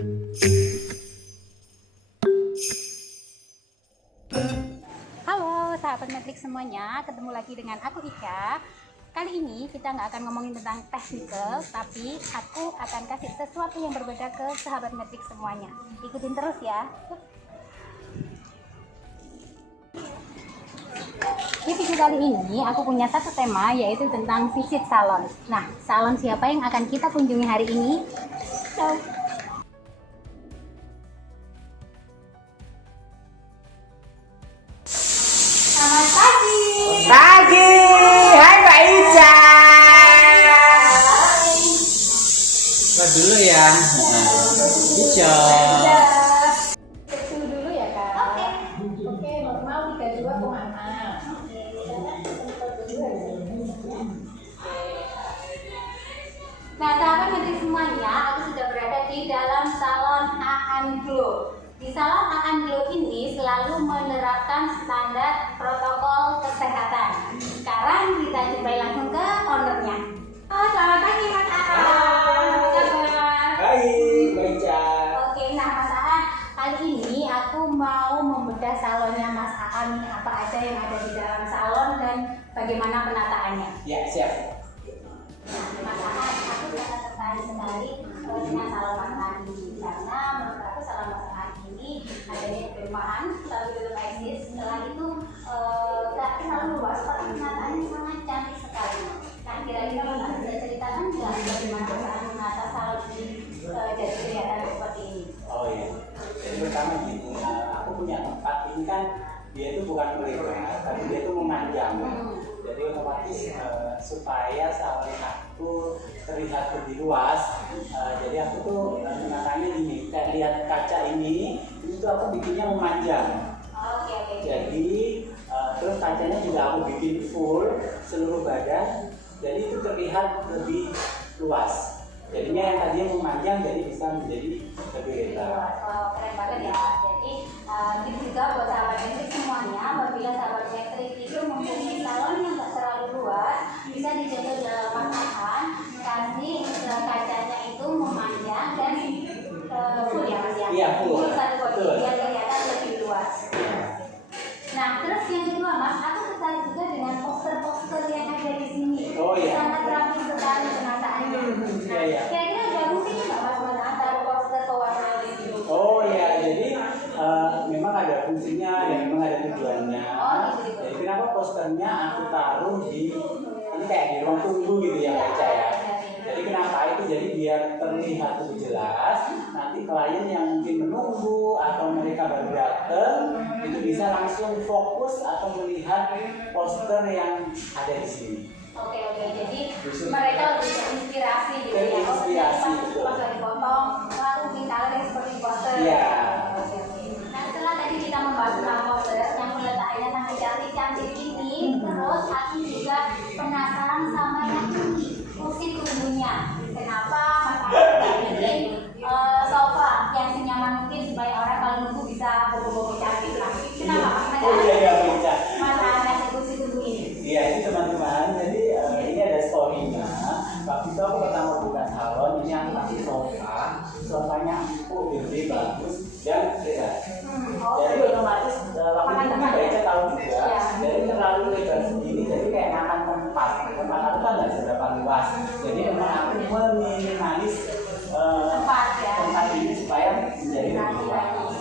Halo sahabat Matrix semuanya, ketemu lagi dengan aku Ika. Kali ini kita nggak akan ngomongin tentang technical, tapi aku akan kasih sesuatu yang berbeda ke sahabat Matrix semuanya. Ikutin terus ya. Di video kali ini aku punya satu tema, yaitu tentang visit salon. Nah, salon siapa yang akan kita kunjungi hari ini? Selamat pagi. Pagi, hai Mbak Ica. Kau dulu ya, Ica. Suhu dulu ya kak. Oke, normal 32,6. Nah, sahabat menteri semuanya, aku sudah berada di dalam salon Aan Glow. Di salon Aan Glow ini selalu menerapkan standar protokol kesehatan. Sekarang kita jumpai langsung ke ownernya. Oh, selamat pagi Mas Aan. Apa kabar? Baik, Mbak Ica. Oke, nah Mas Aan, kali ini aku mau membedah salonnya Mas Aan. Apa aja yang ada di dalam salon dan bagaimana penataannya? Ya, siap. Nah, Mas Aan, aku sangat tertarik sekali dengan salon Mas Aan ini karena menurut aku salon Mas Aan ini adanya di perumahan, lalu belum eksis. Setelah itu tak terlalu luas, tapi penataannya sangat cantik sekali. Nah, kira-kira Mas Aan bisa ceritakan nggak bagaimana Mas Aan menata salon ini jadi kelihatan seperti ini? Oh iya. Jadi pertama gini, aku punya tempat ini kan dia itu bukan melebar, tapi dia itu memanjang. Jadi otomatis supaya salon aku terlihat lebih luas. Jadi aku tuh menatanya gini, kayak lihat kaca ini, itu aku bikinnya memanjang. Oke. Jadi terus kacanya juga aku bikin full seluruh badan, jadi itu terlihat lebih luas. Jadinya yang tadinya memanjang jadi bisa menjadi lebih lebar. Wow, keren banget ya. Jadi tips juga buat sahabat Matrix semuanya, apabila sahabat Matrix itu mempunyai salon yang tak terlalu luas, bisa dijaga dalam makanan, kasih kacanya itu memanjang dan full ya Mas ya. Iya, full. Satu body Betul. biar kelihatan lebih luas. Nah, terus yang kedua Mas, aku tertarik juga dengan poster-poster yang ada di sini. Oh, iya. Sangat rapi sekali penataannya. Iya, iya. Kira-kira ada mungkin nggak Mas menata poster pewarna di sini? Oh ya, jadi memang ada fungsinya dan memang ada tujuannya. Jadi kenapa posternya aku taruh di ini kayak di ruang tunggu gitu ya Mbak Ica ya. Jadi kenapa itu? Jadi biar terlihat lebih jelas. Nanti klien yang mungkin menunggu atau mereka baru datang itu bisa langsung fokus atau melihat poster yang ada di sini. Oke, jadi mereka lebih terinspirasi gitu ya. Terinspirasi, betul. Pas lagi potong, lalu minta yang seperti poster. Iya. Oke. Nah, setelah tadi kita membahas tentang poster yang meletaknya sangat cantik ini, terus aku juga penasaran sama yang ini, kursi tunggunya. Kenapa Mas Agus nggak bikin sofa yang senyaman mungkin supaya orang kalau nunggu bisa bobo-bobo cantik lah. Kenapa Mas? Oh iya Mbak Ica. Mas ngasih kursi tunggu ini? Iya, ini teman-teman, jadi ini ada story-nya. Waktu itu aku pertama buka salon, ini aku kasih sofanya empuk, gede, bagus, dan lebar. Jadi otomatis waktu itu kan Mbak tahu juga, jadi terlalu lebar segini, jadi kayak makan tempat aku kan nggak seberapa luas. Jadi memang aku meminimalis tempat ini supaya menjadi lebih luas.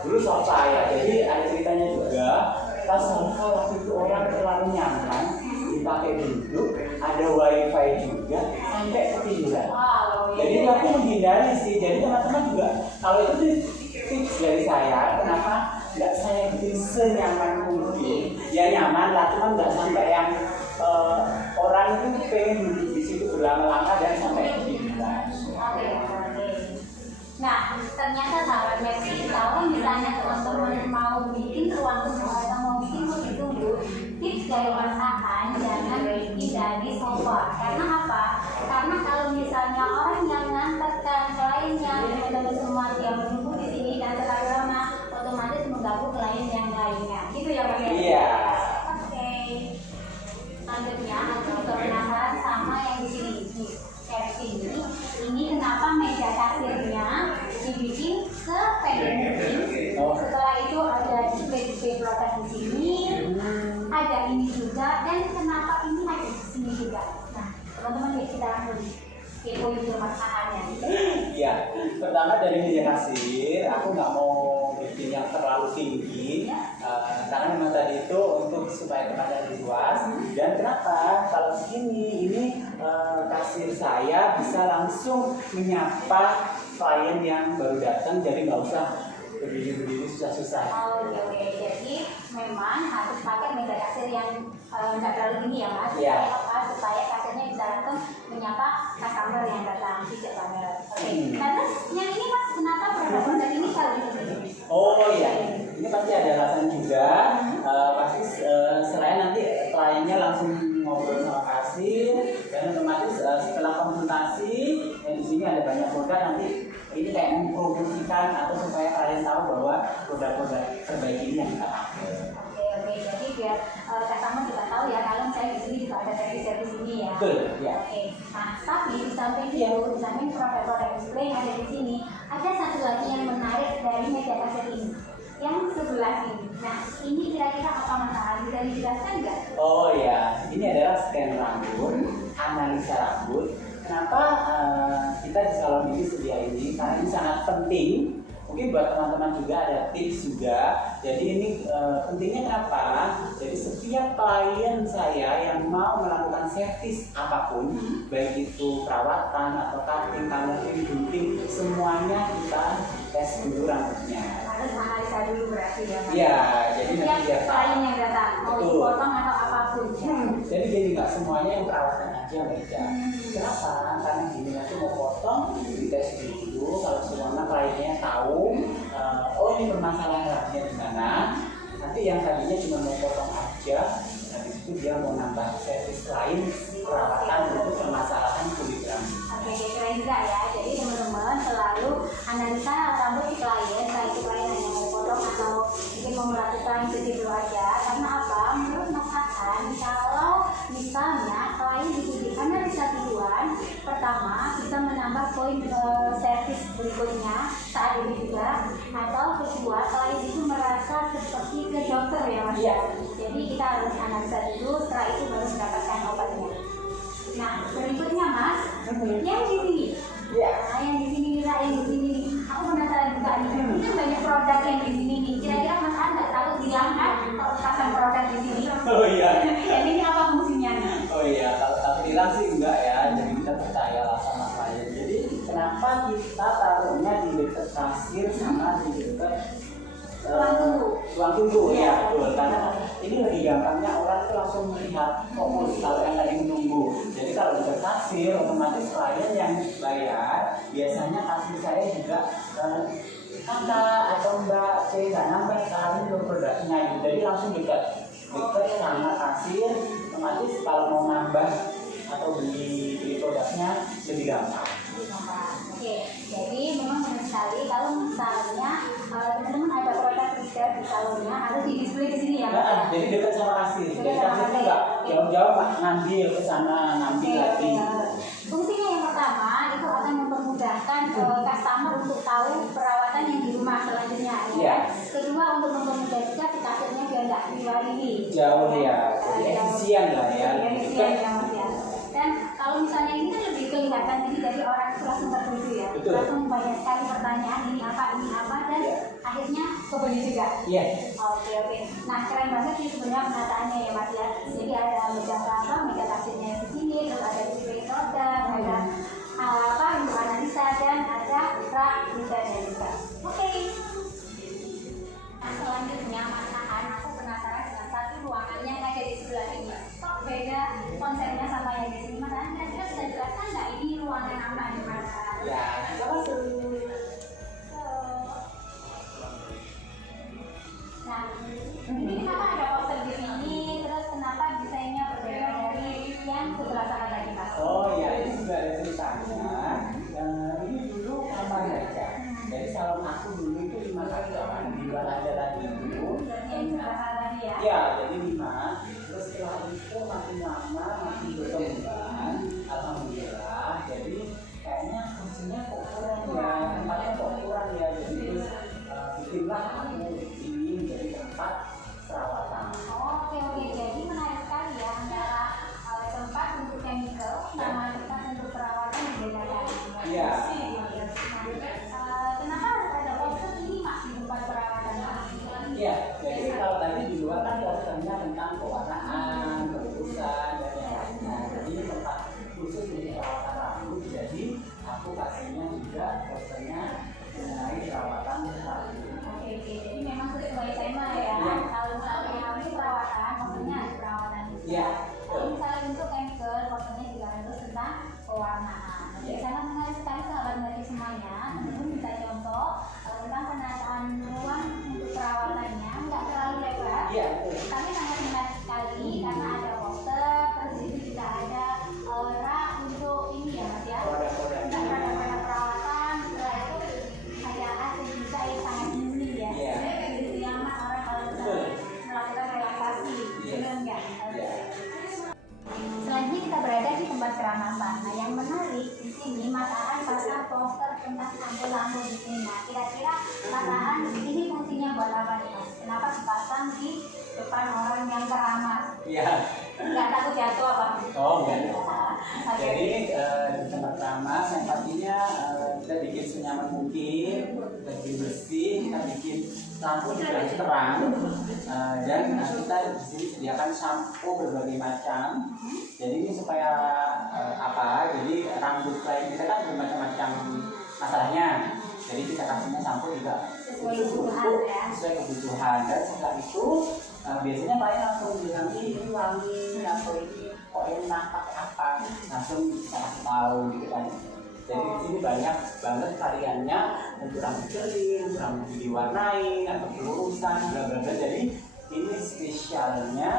Dulu sofa ya, jadi ada ceritanya juga. Pas sofa waktu itu orang terlalu nyaman dipakai duduk, ada wifi juga sampai ketiduran. Jadi aku menghindari sih. Jadi teman-teman juga kalau itu sih tips dari saya, kenapa nggak saya bikin senyaman mungkin. Ya nyaman lah, cuman nggak sampai yang orang itu pengen duduk di situ berlama-lama dan sampai ketiduran. Oke. Nah, ternyata sahabat Matrix, kalau misalnya teman-teman mau bikin ruang tunggu atau mau bikin kursi tunggu, tips dari Mas Aan jangan bikin dari sofa. Karena apa? Karena kalau misalnya orang yang ngantarkan kliennya dan semua yang menunggu di sini dan terlalu lama, otomatis mengganggu klien yang lainnya. Gitu ya Mas? Iya. Oke. Selanjutnya, aku juga penasaran sama yang di sini. Kayak ini kenapa meja kasirnya poin permasalahannya? Iya, pertama dari media hasil, aku nggak mau bikin yang terlalu tinggi, karena memang tadi itu untuk supaya tempatnya lebih luas. Dan kenapa? Kalau segini, ini kasir saya bisa langsung menyapa klien yang baru datang, jadi nggak usah berdiri-berdiri susah-susah. Oh iya, oke. Jadi memang harus pakai meja kasir yang nggak terlalu tinggi ya Mas. Iya. Supaya apa? Supaya kasirnya bisa langsung menyapa customer yang datang, tidak banget. Oke. Nah terus yang ini Mas, kenapa produk-produk ini kalau di sini? Oh iya, ini pasti ada alasan juga. Pasti selain nanti kliennya langsung ngobrol sama kasir, dan otomatis setelah konsultasi, di sini ada banyak produk nanti ini kayak mempromosikan atau supaya kalian tahu bahwa produk-produk terbaik ini yang kita pakai. Oke. Jadi biar customer juga tahu ya kalau misalnya di sini juga ada servis-servis ini ya. Betul, ya. Oke. Nah tapi di samping itu, di samping produk-produk display yang ada di sini, ada satu lagi yang menarik dari meja kasir ini. Yang sebelah ini. Nah ini kira-kira apa masalah? Bisa dijelaskan nggak? Oh ya, ini adalah scan rambut, analisa rambut. Kenapa kita di salon ini sedia ini? Karena ini sangat penting. Mungkin buat teman-teman juga ada tips juga. Jadi ini pentingnya kenapa? Jadi setiap klien saya yang mau melakukan servis apapun, baik itu perawatan atau cutting, coloring, gunting, semuanya kita tes dulu rambutnya. Harus analisa dulu berarti ya Mas? Iya, jadi Setiap nanti dia klien yang datang mau Betul. dipotong atau apapun ya. Jadi gini, nggak semuanya yang perawatan aja baca. Kenapa? Karena gini, nanti mau potong dites dulu. Kalau semuanya kliennya tahu, oh ini permasalahan rambutnya di mana. Nanti yang tadinya cuma mau potong aja, habis itu dia mau nambah servis lain perawatan untuk permasalahan kulit rambut. Oke, keren juga ya. Jadi teman-teman selalu analisa rambut si klien, baik itu klien hanya mau potong atau mungkin mau melakukan cuci dulu aja. Karena apa? Menurut Mas Hasan, kalau misalnya klien dicuci analisa duluan, pertama bisa menambah poin servis berikutnya saat ini juga, atau kedua klien itu merasa seperti ke dokter ya Mas. Iya. Jadi kita harus analisa dulu, setelah itu baru mendapatkan obatnya. Nah, berikutnya Mas, yang di sini. Iya. Nah, yang di sini Mira, yang di sini nih. Aku penasaran juga nih. Ini kan banyak produk yang di sini nih. Kira-kira Mas An nggak tahu bilang kan kalau pasang produk di sini? Oh iya. Jadi ini apa fungsinya nih? Oh iya, kalau aku bilang sih enggak ya, jadi kita percayalah sama klien. Jadi kenapa kita taruhnya di dekat kasir sama di dekat Ruang tunggu. ruang tunggu Iya. ya, betul. Karena ini lebih gampangnya orang itu langsung melihat fokus kalau yang tadi menunggu. Jadi kalau dekat kasir, otomatis klien yang bayar, biasanya kasir saya juga kakak atau mbak, saya nggak nambah sekali untuk produknya. Jadi langsung dekat sama kasir, otomatis kalau mau nambah atau beli produknya lebih gampang. Oke, jadi memang benar sekali kalau misalnya teman-teman ada produk riset di salonnya harus di display di sini ya Mas. Nah, jadi dekat sama kasir, jadi kasir itu nggak jauh-jauh ngambil ke sana, ngambil lagi. Fungsinya yang pertama itu akan mempermudahkan customer untuk tahu perawatan yang di rumah selanjutnya. Ya. Iya. Kedua untuk mempermudah juga si kasirnya biar nggak diwarihi. Jauh ya, jadi efisien lah ya. Efisien ya Mas ya. Dan kalau misalnya ini kan lebih kelihatan jadi orang itu langsung tertuju ya. Betul. Langsung banyak sekali pertanyaan ini apa dan akhirnya kebeli juga. Iya. Oke. Nah keren banget sih sebenarnya penataannya ya Mas ya. Jadi ada meja kasirnya di sini, terus ada display produk, ada apa untuk analisa dan ada rak desainnya juga. Oke. Nah selanjutnya Mas Ahan, aku penasaran dengan satu ruangan yang ada di sebelah ini. Kok beda konsepnya sama yang di sini Mas Ahan? Kira-kira bisa jelaskan nggak ini ruangan apa nih Mas Ahan? Ya, coba tuh. Nah, ini kenapa ada poster di sini? Terus kenapa desainnya berbeda dari yang sebelah sana tadi Mas? Oh iya, ini juga ada ceritanya. Ini dulu kamar aja. Jadi salon aku dulu itu 5 karyawan, di aja tadi itu. Yang sebelah sana tadi ya? Ya, jadi 5. Terus setelah itu makin lama makin berkembang. Alhamdulillah. Jadi kayaknya fungsinya kok kurang ya, tempatnya kok kurang ya. Jadi terus bikinlah aku ini jadi tempat perawatan. Oke. Jadi menarik sekali ya antara tempat untuk chemical sama tempat untuk perawatan dibedakan. lampu-lampu di sini. Nah, kira-kira perasaan ini fungsinya buat apa nih Mas? Kenapa dipasang di depan orang yang keramas? Iya. Nggak takut jatuh apa? Oh enggak. Oke. Jadi di tempat ramah yang pastinya kita bikin senyaman mungkin, kita bikin bersih, kita bikin lampu juga terang, dan kita di sini sediakan sampo berbagai macam. Jadi ini supaya apa? Jadi rambut klien kita kan bermacam-macam masalahnya. Jadi kita kasihnya sampo juga Sesuai kebutuhan ya. sesuai kebutuhan. Dan setelah itu biasanya klien langsung bilang ini wangi atau ini kok enak pakai apa, langsung kita kasih tahu gitu kan. Jadi di sini banyak banget variannya untuk rambut kering, rambut diwarnai atau pelurusan, bla bla bla. Jadi ini spesialnya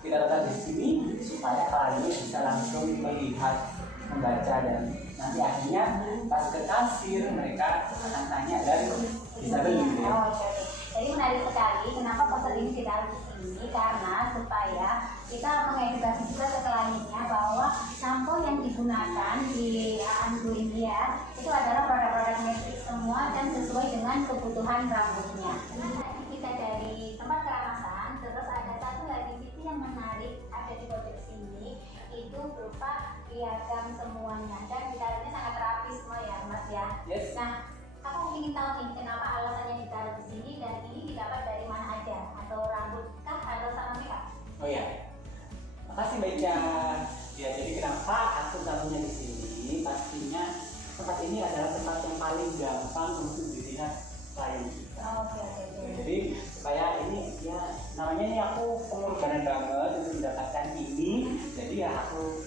kita letak di sini supaya klien bisa langsung melihat, membaca, dan nanti akhirnya pas ke kasir mereka akan tanya dan bisa beli. Ya. Oh, oke. Jadi menarik sekali. Kenapa poster ini ditaruh di sini? Karena supaya kita mengedukasi juga ke kliennya bahwa sampo yang digunakan di Andu ini ya, itu adalah produk-produk metik semua dan sesuai dengan kebutuhan rambutnya. Tadi kita dari tempat keramasan, terus ada satu lagi titik yang menarik ada di pojok sini, itu berupa piagam semuanya dan ditaruhnya sangat rapi semua ya Mas ya. Yes. Nah, aku ingin tahu nih kenapa alasannya ditaruh di sini dan ini didapat dari mana aja, atau rambut kah atau sama makeup? Oh ya, makasih Mbak Ica. Ya, jadi kenapa aku taruhnya di sini? Pastinya tempat ini adalah tempat yang paling gampang untuk dilihat klien kita. Oke. Jadi supaya ini ya namanya ini aku pengorbanan banget untuk mendapatkan ini. Jadi ya aku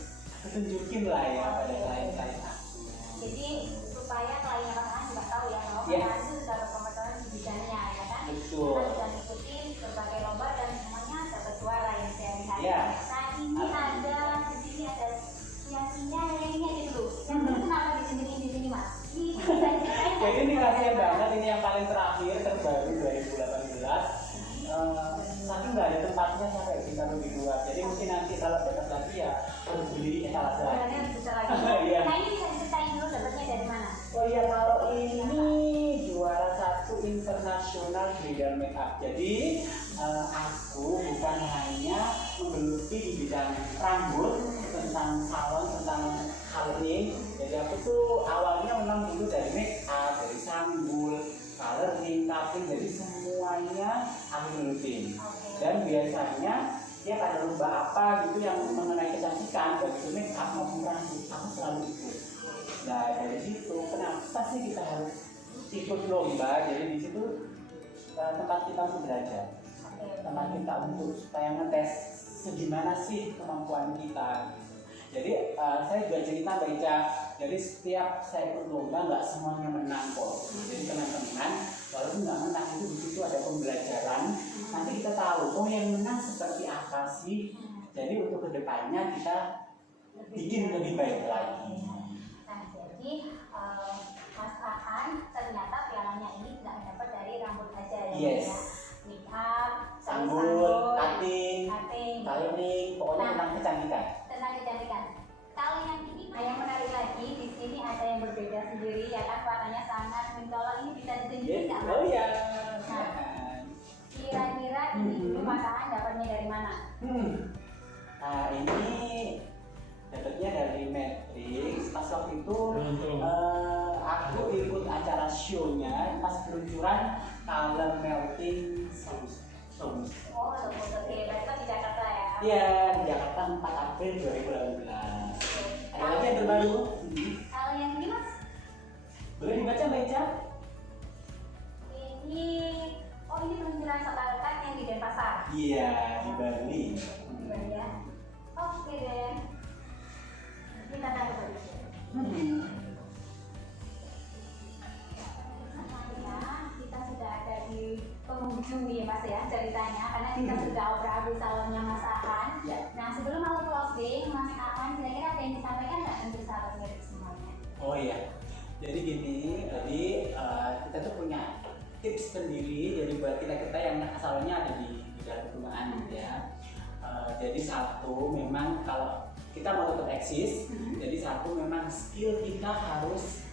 tunjukin lah ya pada klien-klien aku. Jadi supaya klien yang pasangan juga tahu ya bahwa Yes. pasangan itu sudah berkompeten di bidangnya ya kan? Betul. Kita sudah mengikuti berbagai lomba dan semuanya dapat juara yang saya lihat. Iya. Nah ini ada di sini ada hiasinya yang ini aja dulu. Yang ini kenapa di sini Mas? Jadi ini kasihan banget, ini yang paling terakhir terbaru 2018. Tapi nggak ada tempatnya sampai kita di luar. Jadi mungkin nanti kalau dapat lagi ya harus beli salah satu. Sebenarnya bisa lagi. Iya. Nah ini bisa diceritain dulu dapatnya dari mana? Oh iya, kalau ini juara satu internasional bidang makeup. Jadi aku bukan hanya menggeluti di bidang rambut, tentang salon, tentang coloring. Jadi aku tuh awalnya memang dulu dari makeup, dari sanggul, coloring, cutting, jadi semuanya aku gelutin. Dan biasanya dia pada lomba apa gitu yang mengenai kecantikan, baik itu makeup maupun rambut, aku selalu ikut. Nah dari situ kenapa sih kita harus ikut lomba? Jadi di situ tempat kita untuk belajar, tempat kita untuk supaya ngetes segimana sih kemampuan kita. Jadi saya juga cerita Mbak Ica, jadi setiap saya ikut lomba nggak semuanya menang kok. Jadi teman-teman walaupun nggak menang itu di situ ada pembelajaran. Nanti kita tahu oh yang menang seperti apa sih. Jadi untuk kedepannya kita bikin lebih baik lagi. Jadi Mas Ahan ternyata pialanya ini tidak dapat dari rambut aja ya. Yes. Makeup, Sanggul, cutting, cutting, coloring, pokoknya tentang kecantikan. tentang kecantikan. Kalau yang ini, yang menarik lagi di sini ada yang berbeda sendiri ya kan, warnanya sangat mencolok. Ini bisa ditunjukin nggak Mas? Oh ya. Nah, kira-kira ini dulu Mas Ahan dapatnya dari mana? Nah ini dapatnya dari Matrix. Pas waktu itu aku ikut acara show-nya pas peluncuran color melting sauce. Oh, oke, berarti kan di Jakarta ya? Iya, di Jakarta 4 April 2018. Ada lagi yang terbaru? Kalau yang ini Mas? Boleh dibaca Mbak Ica? Ini, oh ini peluncuran Sokalkat yang di Denpasar. Iya, di Bali. Ya. Oke deh. Kita taruh dulu. Kita sudah ada di penghujung nih Mas ya ceritanya, karena kita sudah obrol salonnya Mas Ahan. Nah sebelum aku closing, Mas Ahan kira-kira ada yang disampaikan nggak untuk sahabat Merit semuanya? Oh iya, jadi gini, kita tuh punya tips sendiri. Jadi buat kita yang asalnya ada di bidang perumahan gitu ya. Jadi satu memang kalau kita mau tetap eksis, jadi satu memang skill kita harus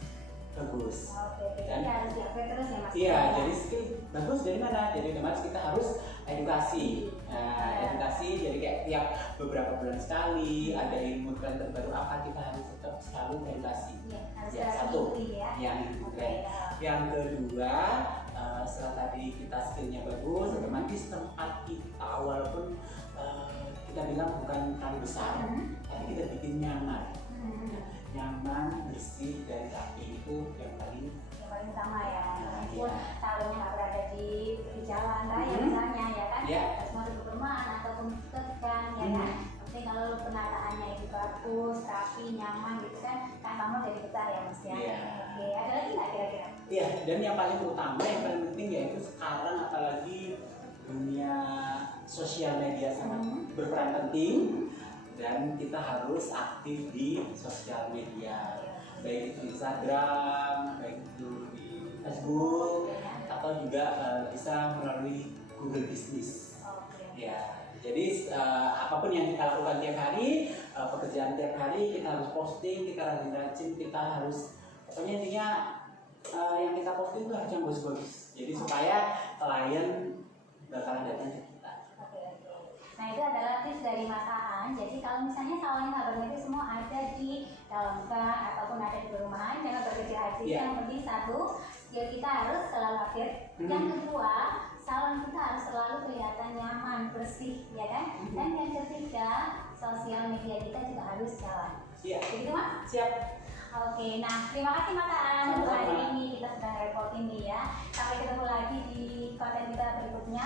bagus. Oke, jadi harus diupgrade terus ya Mas. Iya, jadi skill bagus dari mana? Jadi otomatis kita harus edukasi. Nah, edukasi jadi kayak tiap beberapa bulan sekali ada ilmu tren terbaru apa kita harus tetap selalu edukasi. Iya, harus Ya, ada satu, ikuti ya. yang tren. Yang kedua, setelah tadi kita skillnya bagus, otomatis tempat kita walaupun kita bilang bukan terlalu besar, tapi kita bikin nyaman. Nyaman, bersih, dan rapi itu yang paling utama ya. Walaupun taruhnya nggak berada di jalan raya misalnya ya kan, harus masuk ke perumahan ataupun ke gang ya kan. Tapi kalau penataannya itu bagus, rapi, nyaman gitu kan kamu jadi betah ya Mas ya. Oke, ada lagi nggak kira-kira? Iya, dan yang paling utama, yang paling penting yaitu sekarang apalagi dunia sosial media sangat berperan penting. Dan kita harus aktif di sosial media, baik itu Instagram, baik itu di Facebook, atau juga bisa melalui Google Business. Ya, jadi apapun yang kita lakukan tiap hari, pekerjaan tiap hari kita harus posting, kita rajin-rajin, kita harus pokoknya intinya yang kita posting itu harus yang bagus-bagus. Jadi supaya klien bakalan datang ke kita. Nah itu adalah tips dari Mas Aan. Jadi kalau misalnya sawahnya sahabat itu semua ada di dalam gang ataupun ada di perumahan, jangan berkecil hati. Yang penting satu, skill kita harus selalu update. Yang kedua, salon kita harus selalu kelihatan nyaman, bersih, ya kan? Dan yang ketiga, sosial media kita juga harus jalan. Begitu Mas? Siap. Oke, nah terima kasih Mas Aan untuk hari ini kita sudah repot ini ya. Sampai ketemu lagi di konten kita berikutnya.